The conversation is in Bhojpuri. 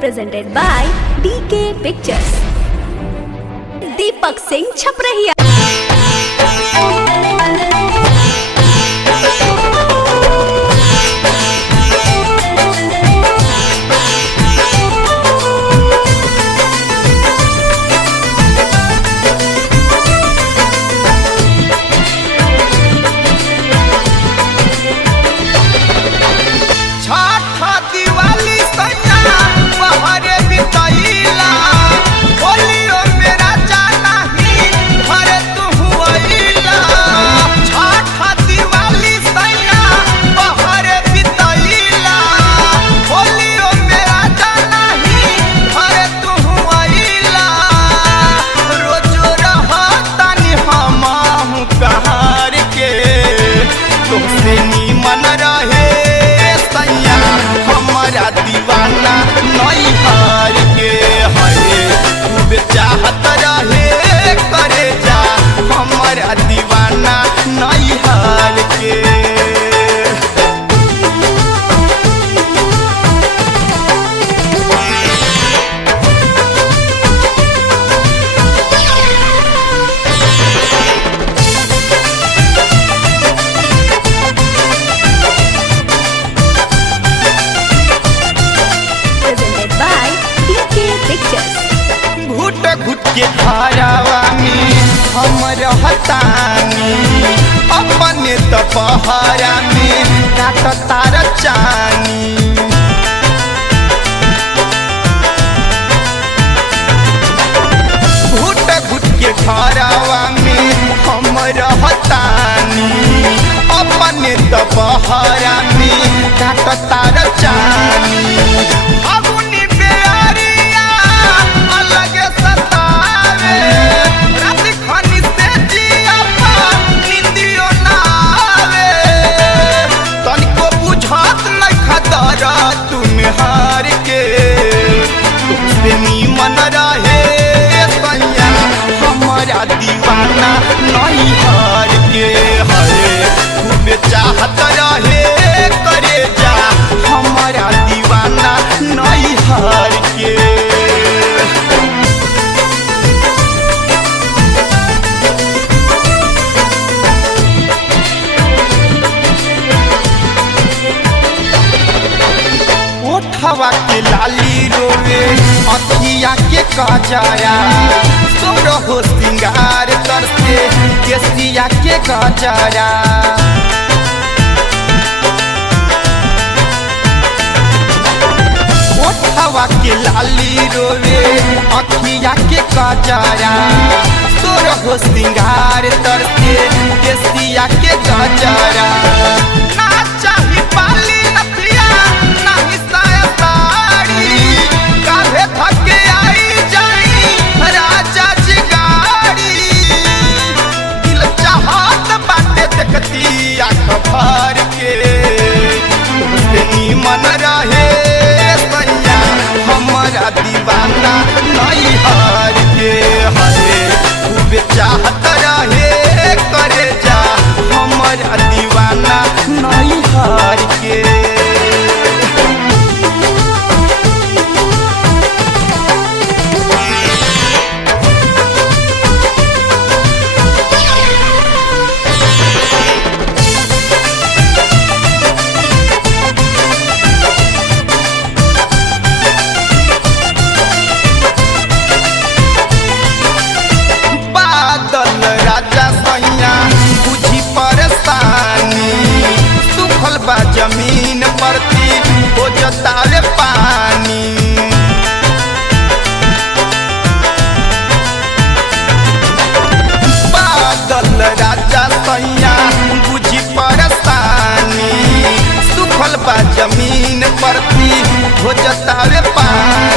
presented by DK Pictures. Deepak Singh Chaprahiya. दीवाना नहीं हार के हरे चाहत रहे करे जा हमारा दीवाना नहीं हार के घुट के धारावा में हम रहतानी अपने तो पहरा में काट तार चानी घुट के धारावा में हम रहतानी अपने तो पहरा में काट तार चानी हार के तुमसे नीमन रहे सैया हमारा दीवाना नहीं हार के हरे खूब चाहत रहे करे जा हमारा दीवाना नहीं हार के हवा के लाली रोवे अखिया के कजाया तोरो हो सिंगार करते केसिया के गजरा हवा के लाली रोवे अखिया के कजाया तोरो हो सिंगार करते केसिया के गजरा ना चाही पाली भर के तुमसे नीमन रहे सैया हमारा दीवाना नहीं हार के हरे खूब चाहत रहे करे जा हमारा दीवाना नहीं हार के जमीन परती हो जतावे पानी बादल राजा सैया बुझी परस्तानी सुखल बा जमीन परती हो जतावे पानी